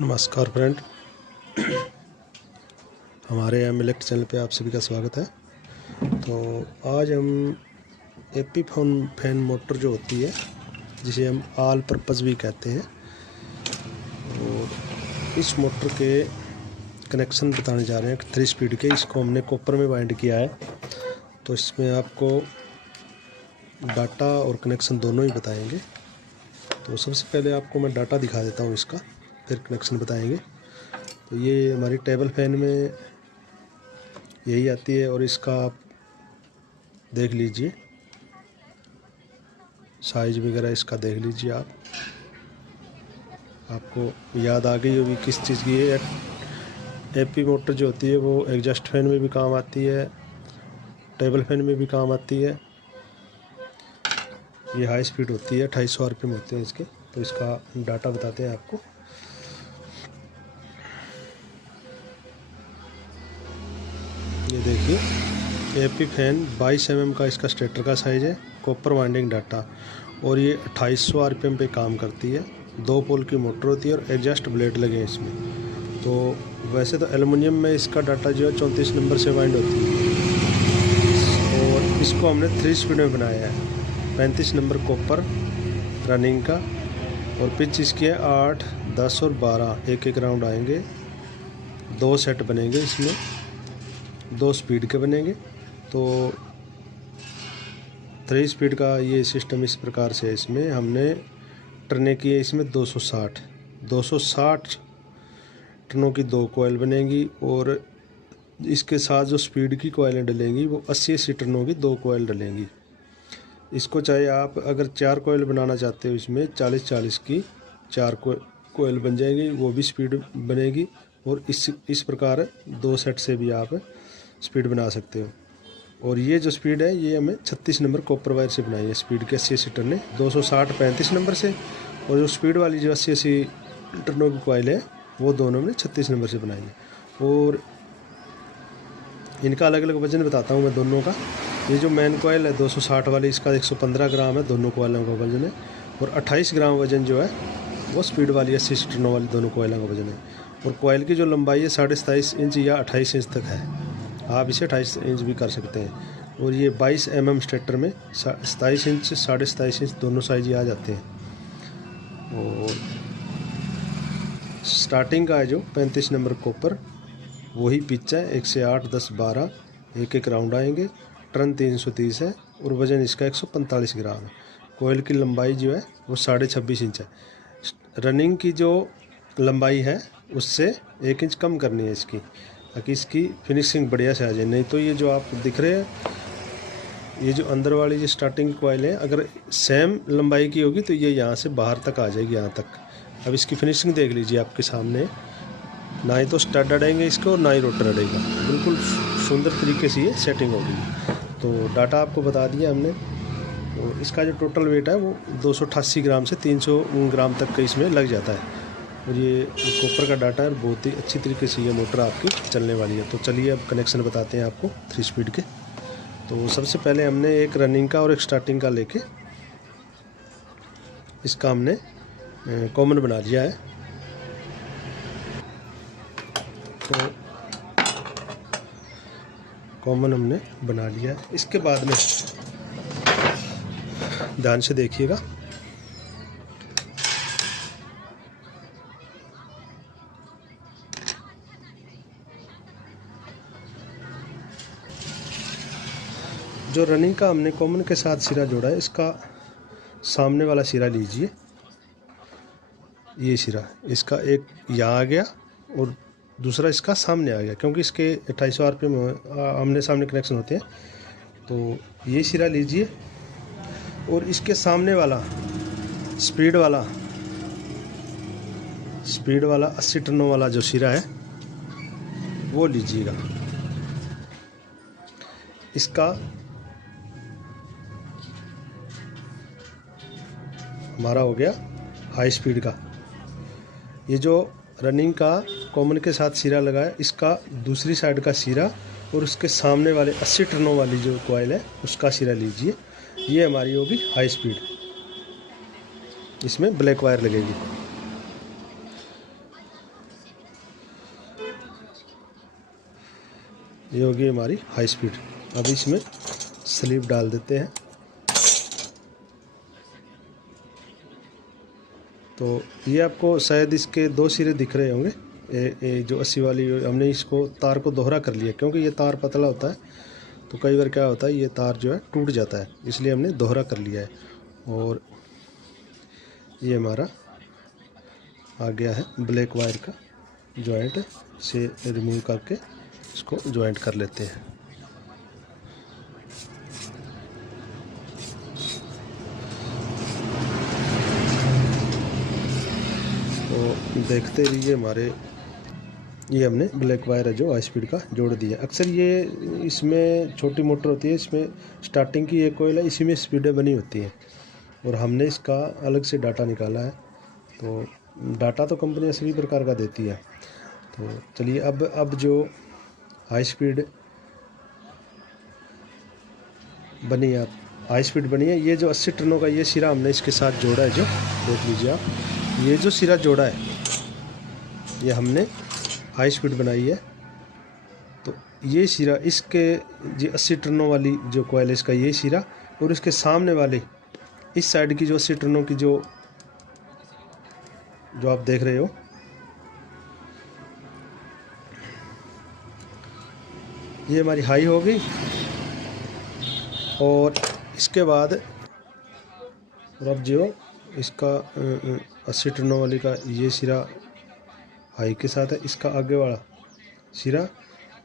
नमस्कार फ्रेंड, हमारे एमएलएक्ट चैनल पे आप सभी का स्वागत है। तो आज हम एपीफोन फैन मोटर जो होती है, जिसे हम ऑल पर्पज़ भी कहते हैं, और इस मोटर के कनेक्शन बताने जा रहे हैं 3 स्पीड के। इसको हमने कॉपर में बाइंड किया है, तो इसमें आपको डाटा और कनेक्शन दोनों ही बताएंगे। तो सबसे पहले आपको मैं डाटा दिखा देता हूँ इसका, फिर कनेक्शन बताएंगे। तो ये हमारी टेबल फैन में यही आती है, और इसका आप देख लीजिए, साइज वगैरह इसका देख लीजिए। आपको याद आ गई होगी किस चीज़ की है। एपी मोटर जो होती है वो एग्जॉस्ट फैन में भी काम आती है, टेबल फैन में भी काम आती है। ये हाई स्पीड होती है, 2800 आरपीएम होते हैं इसके। तो इसका डाटा बताते हैं आपको। ये देखिए, एपी फैन 22 mm का इसका स्टेटर का साइज़ है, कॉपर वाइंडिंग डाटा, और ये 2800 आरपीएम पे काम करती है। 2 पोल की मोटर होती है और एग्जॉस्ट ब्लेड लगे हैं इसमें। तो वैसे तो एलुमिनियम में इसका डाटा जो है 34 नंबर से वाइंड होती है, और इसको हमने 3 स्पीड में बनाया है। 35 नंबर कॉपर रनिंग का, और पिच इसकी है 8, 10 और 12। एक राउंड आएंगे, 2 सेट बनेंगे इसमें, 2 स्पीड के बनेंगे। तो 3 स्पीड का ये सिस्टम इस प्रकार से है। इसमें हमने टर्नें की है इसमें 260 टर्नों की 2 कॉयल बनेंगी, और इसके साथ जो स्पीड की कॉयलें डलेंगी वो 80 टर्नों की 2 कॉयल डलेंगी। इसको चाहे आप अगर 4 कॉयल बनाना चाहते हो, इसमें 40-40 की 4 कॉयल बन जाएंगी, वो भी स्पीड बनेगी। और इस प्रकार 2 सेट से भी आप स्पीड बना सकते हो। और ये जो स्पीड है ये हमें 36 नंबर कॉपर वायर से बनाई है। स्पीड के 80 टर्नें 260 35 नंबर से, और जो स्पीड वाली जो 80 टर्नों की कॉइल है वो दोनों हमने 36 नंबर से बनाई है। और इनका अलग अलग वजन बताता हूँ मैं दोनों का। ये जो मेन कॉइल है 260 वाली, इसका 115 ग्राम है दोनों कॉइलों का वजन है, और 28 ग्राम वजन जो है वो स्पीड वाली 80 टर्नों वाली दोनों कॉइलों का वजन है। और कॉइल की जो लंबाई है 27.5 इंच या 28 इंच तक है, आप इसे 28 इंच भी कर सकते हैं। और ये 22 mm स्टेटर में 27 इंच 27.5 इंच दोनों साइज ही आ जाते हैं। और स्टार्टिंग का है जो 35 नंबर कॉपर, वही पिच है 1 से 8, 10, 12 एक राउंड आएंगे। टर्न 330 है, और वज़न इसका 145 ग्राम है। कोयल की लंबाई जो है वो 26.5 इंच है। रनिंग की जो लंबाई है उससे 1 इंच कम करनी है इसकी, ताकि इसकी फिनिशिंग बढ़िया से आ जाए। नहीं तो ये जो आप दिख रहे हैं, ये जो अंदर वाली जो स्टार्टिंग कॉइल है, अगर सेम लंबाई की होगी तो ये यहाँ से बाहर तक आ जाएगी, यहाँ तक। अब इसकी फिनिशिंग देख लीजिए आपके सामने, ना ही तो स्टड अड़ेंगे इसको और ना ही रोटर अड़ेगा। बिल्कुल सुंदर तरीके से ये सेटिंग होगी। तो डाटा आपको बता दिया हमने। तो इसका जो टोटल वेट है वो 288 ग्राम से 300 ग्राम तक का इसमें लग जाता है। और ये कॉपर का डाटा है, बहुत ही अच्छी तरीके से ये मोटर आपकी चलने वाली है। तो चलिए अब कनेक्शन बताते हैं आपको 3 स्पीड के। तो सबसे पहले हमने एक रनिंग का और एक स्टार्टिंग का लेके इसका हमने कॉमन बना लिया है। तो कॉमन हमने बना लिया है। इसके बाद में ध्यान से देखिएगा, जो रनिंग का हमने कॉमन के साथ सिरा जोड़ा है, इसका सामने वाला सिरा लीजिए। ये सिरा इसका एक यहाँ आ गया और दूसरा इसका सामने आ गया, क्योंकि इसके 2800 आरपीएम आमने सामने कनेक्शन होते हैं। तो ये सिरा लीजिए, और इसके सामने वाला स्पीड वाला 80 टर्नों वाला जो सिरा है वो लीजिएगा। इसका हमारा हो गया हाई स्पीड का। ये जो रनिंग का कॉमन के साथ सिरा लगा है, इसका दूसरी साइड का सिरा और उसके सामने वाले 80 टर्नों वाली जो कॉइल है उसका सिरा लीजिए। ये हमारी होगी हाई स्पीड। इसमें ब्लैक वायर लगेगी। ये होगी हमारी हाई स्पीड। अब इसमें स्लीप डाल देते हैं। तो ये आपको शायद इसके 2 सिरे दिख रहे होंगे। जो 80 वाली, हमने इसको तार को दोहरा कर लिया क्योंकि ये तार पतला होता है, तो कई बार क्या होता है ये तार जो है टूट जाता है, इसलिए हमने दोहरा कर लिया है। और ये हमारा आ गया है ब्लैक वायर का जॉइंट, से रिमूव करके इसको जॉइंट कर लेते हैं। तो देखते रहिए हमारे, ये हमने ब्लैक वायर है जो हाई स्पीड का जोड़ दिया। अक्सर ये इसमें छोटी मोटर होती है, इसमें स्टार्टिंग की एक कोयल है, इसी में स्पीडें बनी होती हैं और हमने इसका अलग से डाटा निकाला है। तो डाटा तो कंपनियां सभी प्रकार का देती है। तो चलिए अब जो हाई स्पीड बनी है, हाई स्पीड बनी है, ये जो 80 टनों का ये सिरा हमने इसके साथ जोड़ा है, जो देख लीजिए आप, ये जो सिरा जोड़ा है ये हमने हाई स्पीड बनाई है। तो ये सिरा इसके जी 80 टनों वाली जो कॉइल है इसका ये सिरा, और इसके सामने वाले इस साइड की जो 80 टनों की जो आप देख रहे हो, ये हमारी हाई हो गई। और इसके बाद अब जो इसका 80 टनों वाली का ये सिरा हाई के साथ है, इसका आगे वाला सिरा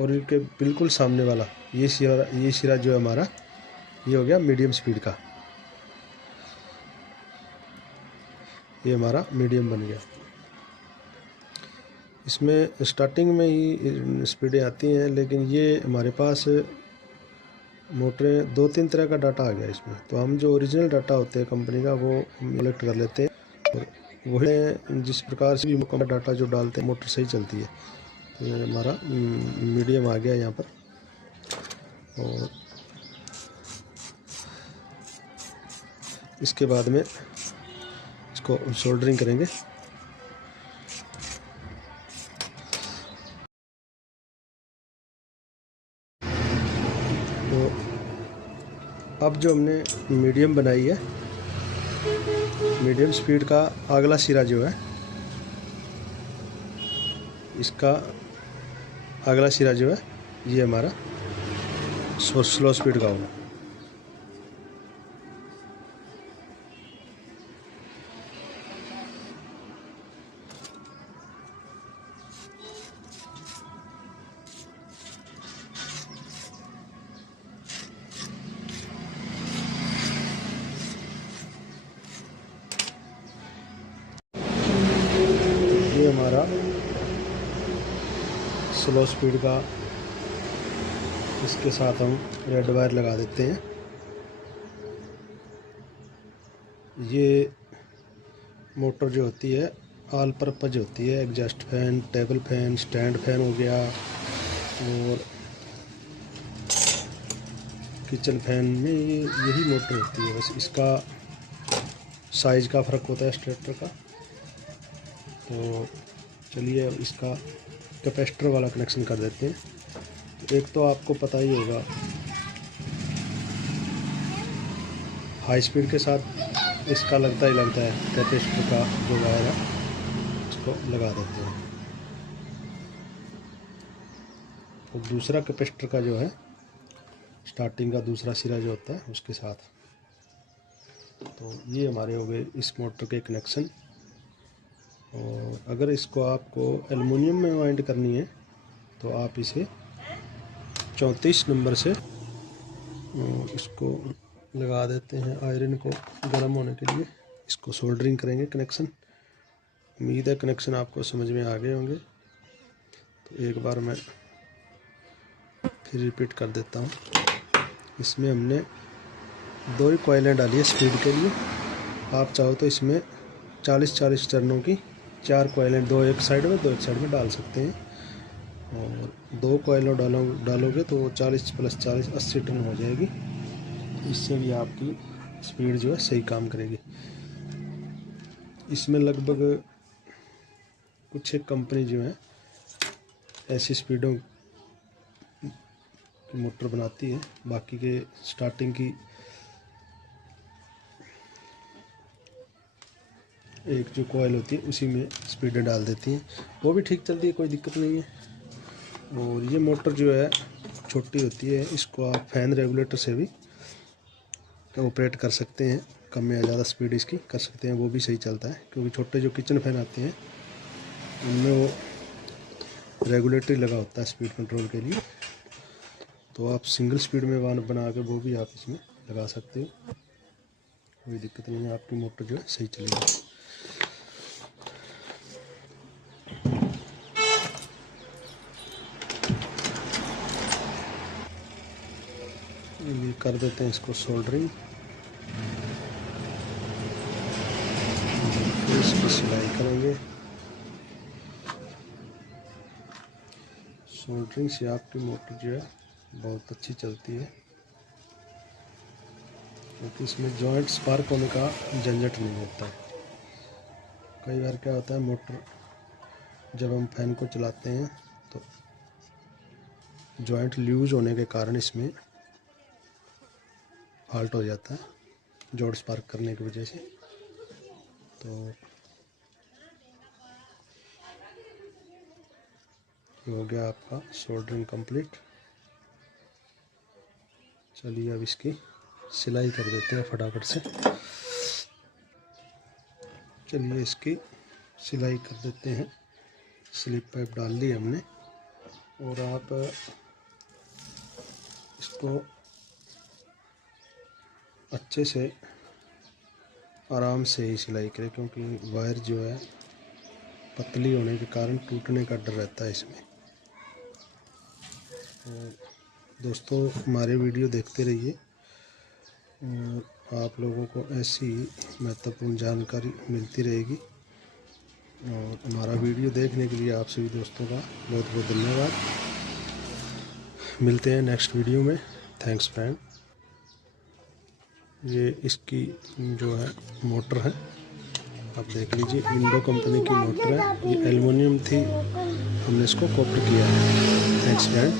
और इनके बिल्कुल सामने वाला ये सिरा जो है हमारा, ये हो गया मीडियम स्पीड का, ये हमारा मीडियम बन गया। इसमें स्टार्टिंग में ही स्पीडें आती हैं, लेकिन ये हमारे पास मोटरें 2-3 तरह का डाटा आ गया इसमें। तो हम जो ओरिजिनल डाटा होते हैं कंपनी का वो कलेक्ट कर लेते हैं, और वही जिस प्रकार से भी कंपनी डाटा जो डालते हैं मोटर सही चलती है। तो ये हमारा मीडियम आ गया यहाँ पर। और इसके बाद में इसको सोल्डरिंग करेंगे। तो अब जो हमने मीडियम बनाई है, मीडियम स्पीड का अगला सिरा जो है, इसका अगला सिरा जो है ये हमारा स्लो स्पीड का होगा। ये हमारा स्लो स्पीड का, इसके साथ हम रेड वायर लगा देते हैं। ये मोटर जो होती है ऑल पर्पज होती है, exhaust fan, table fan, stand fan हो गया, और किचन फैन में यही मोटर होती है। बस इसका साइज़ का फ़र्क होता है स्टेटर का। तो चलिए अब इसका कैपेसिटर वाला कनेक्शन कर देते हैं। तो एक तो आपको पता ही होगा, हाई स्पीड के साथ इसका लगता है कैपेसिटर का जो वायर है, इसको लगा देते हैं। और दूसरा कैपेसिटर का जो है स्टार्टिंग का दूसरा सिरा जो होता है उसके साथ। तो ये हमारे हो गए इस मोटर के कनेक्शन। और अगर इसको आपको एल्युमिनियम में वाइंड करनी है तो आप इसे 34 नंबर से इसको लगा देते हैं आयरन को गर्म होने के लिए। इसको सोल्डरिंग करेंगे कनेक्शन। उम्मीद है कनेक्शन आपको समझ में आ गए होंगे। तो एक बार मैं फिर रिपीट कर देता हूँ। इसमें हमने 2 ही कॉइलें डाली है स्पीड के लिए। आप चाहो तो इसमें 40-40 चरणों की 4 कॉइलें, 2 एक साइड में 2 एक साइड में डाल सकते हैं। और 2 कॉइलों डालोगे तो 40 + 40 80 टन हो जाएगी। इससे भी आपकी स्पीड जो है सही काम करेगी। इसमें लगभग कुछ एक कंपनी जो है ऐसी स्पीडों की मोटर बनाती है। बाकी के स्टार्टिंग की एक जो कॉयल होती है उसी में स्पीड डाल देती हैं, वो भी ठीक चलती है, कोई दिक्कत नहीं है। और ये मोटर जो है छोटी होती है, इसको आप फैन रेगुलेटर से भी ऑपरेट कर सकते हैं, कम या ज़्यादा स्पीड इसकी कर सकते हैं, वो भी सही चलता है। क्योंकि छोटे जो किचन फैन आते हैं उनमें वो रेगुलेटरी लगा होता है स्पीड कंट्रोल के लिए, तो आप सिंगल स्पीड में वन बना के वो भी आप इसमें लगा सकते हो, कोई दिक्कत नहीं है, आपकी मोटर जो है सही चलेगी। ये कर देते हैं इसको सोल्डरिंग, इसकी सिलाई करेंगे। सोल्डरिंग से आपकी मोटर जो है बहुत अच्छी चलती है, क्योंकि इसमें जॉइंट स्पार्क होने का झंझट नहीं होता है। कई बार क्या होता है, मोटर जब हम फैन को चलाते हैं तो जॉइंट लूज होने के कारण इसमें फॉल्ट हो जाता है, जोड़ स्पार्क करने की वजह से। तो ये हो गया आपका सोल्डरिंग कंप्लीट। चलिए अब इसकी सिलाई कर देते हैं फटाफट से। चलिए इसकी सिलाई कर देते हैं। स्लिप पाइप डाल दी हमने, और आप इसको अच्छे से आराम से ही सिलाई करें, क्योंकि वायर जो है पतली होने के कारण टूटने का डर रहता है इसमें। दोस्तों हमारे वीडियो देखते रहिए, आप लोगों को ऐसी महत्वपूर्ण जानकारी मिलती रहेगी। और हमारा वीडियो देखने के लिए आप सभी दोस्तों का बहुत बहुत धन्यवाद। मिलते हैं नेक्स्ट वीडियो में। Thanks friend. ये इसकी जो है मोटर है, आप देख लीजिए, इंडो कंपनी की मोटर है, ये एल्युमिनियम थी, हमने इसको कॉपर किया है। Thanks friend.